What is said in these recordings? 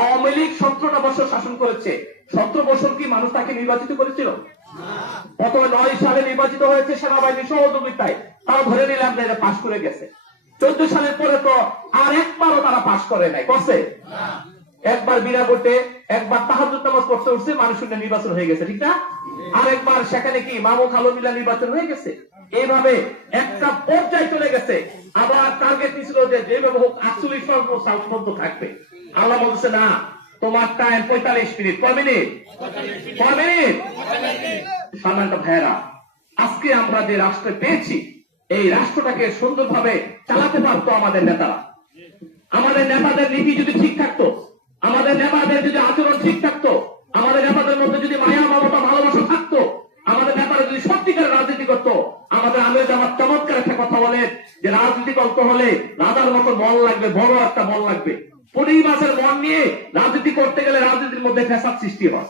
আওয়ামী লীগ সতেরোটা বছর শাসন করেছে। সতেরো বছর কি মানুষ তাকে নির্বাচিত করেছিল? প্রথমে নয় সালে নির্বাচিত হয়েছে সেনাবাহিনী সহযোগিতায়। তাও ধরে নিলাম যে এটা পাশ করে গেছে। চোদ্দ সালের পরে তো আর একবারও তারা পাশ করে নাই। করছে একবার বিনা ভোটে, একবার তাহাজুদ নামাজ পড়তে উঠছে মানুষ শূন্য নির্বাচন হয়ে গেছে, ঠিক না? আর একবার সেখানে কি মামু খালো মিলা নির্বাচন হয়ে গেছে? এইভাবে একটা পর্যায়ে চলে গেছে। আবার টার্গেট ছিল যে যেভাবে হোক আটচল্লিশ পর্যন্ত থাকবে। আল্লাহ বলছে না, তোমার টাইম পঁয়তাল্লিশ মিনিট। কয় মিনিট? কয় মিনিট? সম্মানিত ভাইয়েরা, আজকে আমরা যে রাষ্ট্র পেয়েছি, এই রাষ্ট্রটাকে সুন্দরভাবে চালাতে পারতো আমাদের নেতারা। আমাদের নেতাদের নীতি যদি ঠিক থাকতো, আমাদের নেতাদের যদি আচরণ ঠিক থাকতো, আমাদের নেতাদের মধ্যে যদি মায়া, মমতা, ভালোবাসা থাকতো, আমাদের নেতারা যদি সত্যিকারের রাজনীতি করতো, আমাদের আমির জামাত চমৎকার একটা কথা বলেন, যে রাজনীতি করতে হলে রাজার মতো মন লাগবে, বড় একটা বল লাগবে। পনেরো মাসের মন নিয়ে রাজনীতি করতে গেলে রাজনীতির মধ্যে ফ্যাসাদ সৃষ্টি হয়।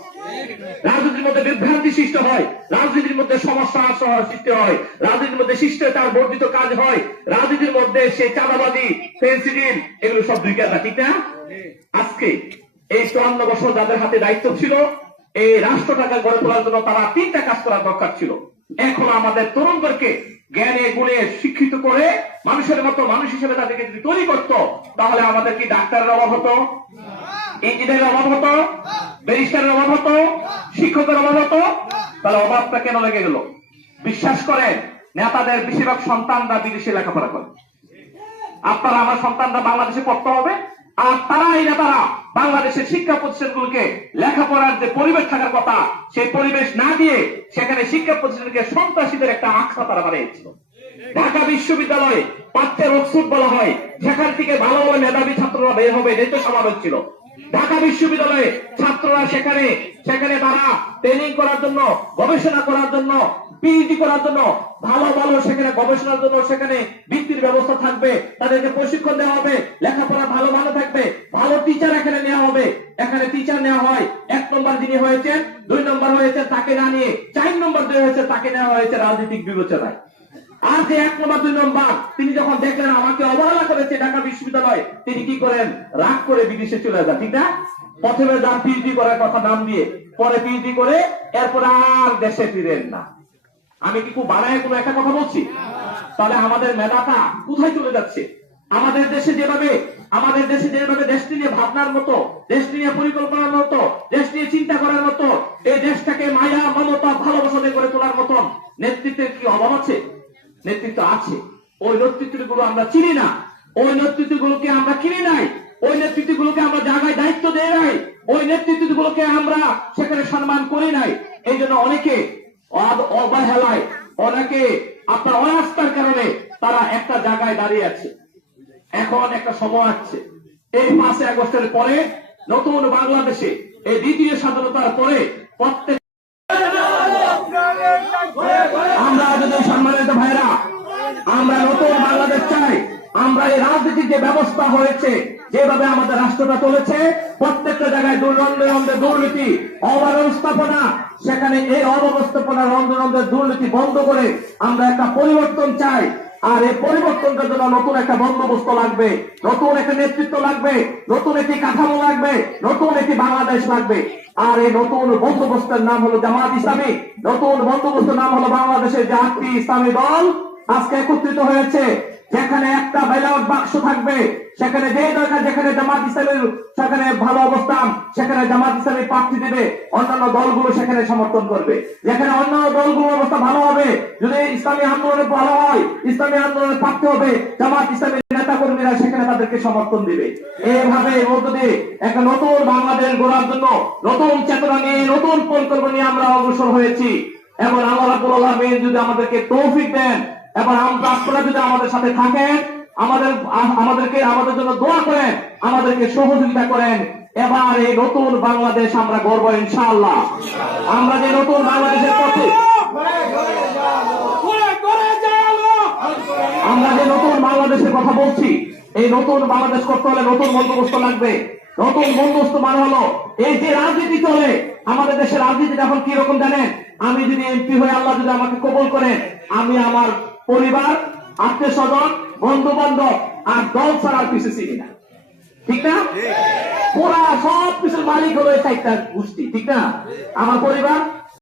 রাজনীতির মধ্যে বিভ্রান্তি সৃষ্টি হয়। রাজনীতির মধ্যে সমস্যা সৃষ্টি হয়। রাজনীতির মধ্যে শিষ্টাচার বর্ধিত কাজ হয়। রাজনীতির মধ্যে সে চাঁদাবাদী ফেন্সিডিল এগুলো সব দুই কাজা ঠিক না? আজকে এই চুয়ান্ন বছর যাদের হাতে দায়িত্ব ছিল, এই রাষ্ট্রটাকে গড়ে তোলার জন্য তারা তিনটা কাজ করার দরকার ছিল। এখন আমাদের তরুণদেরকে জ্ঞানে গুণে শিক্ষিত করে মানুষের মতো মানুষ হিসেবে তাদেরকে যদি তৈরি করতো, তাহলে আমাদের কি ডাক্তারের অভাব হতো? ইঞ্জিনিয়ারের অভাব হতো? ব্যারিস্টারের অভাব হতো? শিক্ষকের অভাব হতো? তাহলে অভাবটা কেন লেগে গেল? বিশ্বাস করেন, নেতাদের বেশিরভাগ সন্তানরা বিদেশে লেখাপড়া করে। আপনারা আমার সন্তানরা বাংলাদেশে পড়তে হবে? আর তারা এই নেতারা বাংলাদেশের শিক্ষা প্রতিষ্ঠানগুলোকে লেখাপড়ার যে পরিবেশ থাকার কথা, সেই পরিবেশ না দিয়ে সেখানে শিক্ষা প্রতিষ্ঠানকে সন্ত্রাসীদের একটা আখ্যা তারা বানিয়েছিল। ঢাকা বিশ্ববিদ্যালয়ে পাঠ্যের ওষুধ বলা হয় সেখান থেকে ভালো ভালো মেধাবী ছাত্ররা বের হবে এটাই তো সমাবেশ ছিল। ঢাকা বিশ্ববিদ্যালয়ে ছাত্ররা সেখানে সেখানে তারা ট্রেনিং করার জন্য, গবেষণা করার জন্য পিএইচডি করার জন্য, ভালো ভালো সেখানে গবেষণার জন্য সেখানে বৃত্তির ব্যবস্থা থাকবে, তাদেরকে প্রশিক্ষণ দেওয়া হবে, লেখাপড়া ভালো ভালো টিচার এখানে নেওয়া হবে টিচার নেওয়া হয়। এক নম্বর যিনি হয়েছেন, দুই নম্বর হয়েছে তাকে না নিয়ে, চার নম্বর যে হয়েছে তাকে নেওয়া হয়েছে রাজনৈতিক বিবেচনায়। আর যে এক নম্বর, দুই নম্বর, তিনি যখন দেখলেন আমাকে অবহেলা করেছে ঢাকা বিশ্ববিদ্যালয়, তিনি কি করেন? রাগ করে বিদেশে চলে যান, ঠিক না? প্রথমে যান পিএইচডি করার কথা নাম দিয়ে, পরে পিএইচডি করে, এরপর আর দেশে ফিরেন না। আমি কি খুব বানায় কোনো একটা কথা বলছি? তাহলে আমাদের মেধাটা কোথায় চলে যাচ্ছে? আমাদের দেশে যেভাবে আমাদের দেশে যেভাবে দেশটি নিয়ে ভাবনার মতো দেশটি নিয়ে পরিকল্পনার মতো, দেশ নিয়ে চিন্তা করার মতো, এই দেশটাকে মায়া, মমতা, ভালোবাসা দিয়ে করে তোলার মতন নেতৃত্বের কি অভাব আছে? নেতৃত্ব আছে। ওই নেতৃত্বগুলো আমরা চিনি না। ওই নেতৃত্বগুলোকে আমরা কিনি নাই। ওই নেতৃত্বগুলোকে আমরা জায়গায় দায়িত্ব দেই নাই। ওই নেতৃত্বগুলোকে আমরা সেখানে সম্মান করি নাই। এই জন্য অনেকে অব- অবহেলায়, অনেকে আপনার অনাস্থার কারণে তারা একটা জায়গায় দাঁড়িয়ে আছে। এখন একটা সময় আসছে। এই পাঁচই আগস্টের পরে, নতুন বাংলাদেশে এই দ্বিতীয় স্বাধীনতার পরে প্রত্যেক আমরা যদি সম্মানিত ভাইরা আমরা নতুন বাংলাদেশ চাই। আমরা এই রাজনীতির যে ব্যবস্থা হয়েছে, যেভাবে আমাদের রাষ্ট্রটা চলেছে, প্রত্যেকটা জায়গায় দুর্নন্দে দুর্নীতি অব্যবস্থাপনা সেখানে এই অব্যবস্থাপনা রন্ধে দুর্নীতি বন্ধ করে আমরা একটা পরিবর্তন চাই। আর এই পরিবর্তনটার জন্য নতুন একটা বন্দোবস্ত লাগবে, নতুন একটা নেতৃত্ব লাগবে, নতুন একটি কাঠামো লাগবে, নতুন একটি বাংলাদেশ লাগবে। আর এই নতুন বন্দোবস্তের নাম হলো জামাত ইসলামী, নতুন বন্দোবস্তের নাম হলো বাংলাদেশের জাতীয় ইসলামী দল। আজকে একত্রিত হয়েছে যেখানে একটা ব্যালট বাক্স থাকবে, সেখানে যে দরকার, যেখানে জামাত ইসলামের, সেখানে ভালো অবস্থান, সেখানে জামাত ইসলামী প্রার্থী দেবে, অন্যান্য দলগুলো সেখানে সমর্থন করবে। যেখানে অন্যান্য দলগুলোর অবস্থা ভালো হবে, যদি ইসলামী আন্দোলনে ভালো হয়, ইসলামী আন্দোলনে প্রাপ্তি হবে, জামাত ইসলামী নেতা কর্মীরা সেখানে তাদেরকে সমর্থন দিবে। এইভাবে মধ্য দিয়ে একটা নতুন বাংলাদেশ গড়ার জন্য, নতুন চেতনা নিয়ে, নতুন পরিকল্পনা নিয়ে আমরা অগ্রসর হয়েছি। এবং আল্লাহ রাব্বুল আলামিন যদি আমাদেরকে তৌফিক দেন এবং আমরা আপনারা যদি আমাদের সাথে থাকেন আমাদের, আমাদেরকে, আমাদের জন্য দোয়া করেন, আমাদেরকে সহযোগিতা করেন, এবার এই নতুন বাংলাদেশ আমরা গর্ব ইনশাআল্লাহ। আমরা যে নতুন বাংলাদেশের পথে আমরা যে নতুন বাংলাদেশের কথা বলছি, এই নতুন বাংলাদেশ করতে হলে নতুন বন্দোবস্ত লাগবে। নতুন বন্দোবস্ত মানে হলো, এই যে রাজনীতি চলে, আমাদের দেশের রাজনীতিটা এখন কি রকম জানেন? আমি যদি এমপি হয়ে আল্লাহ যদি আমাকে কবল করেন, আমি আমার পরিবার আত্মীয় স্বজন বন্ধু বান্ধব আর দল ছাড়ার পিছিয়ে চিনি না। ঠিক না? পুরা সব কিছুর মালিক হলো এই চারটা গোষ্ঠী ঠিক না? আমার পরিবার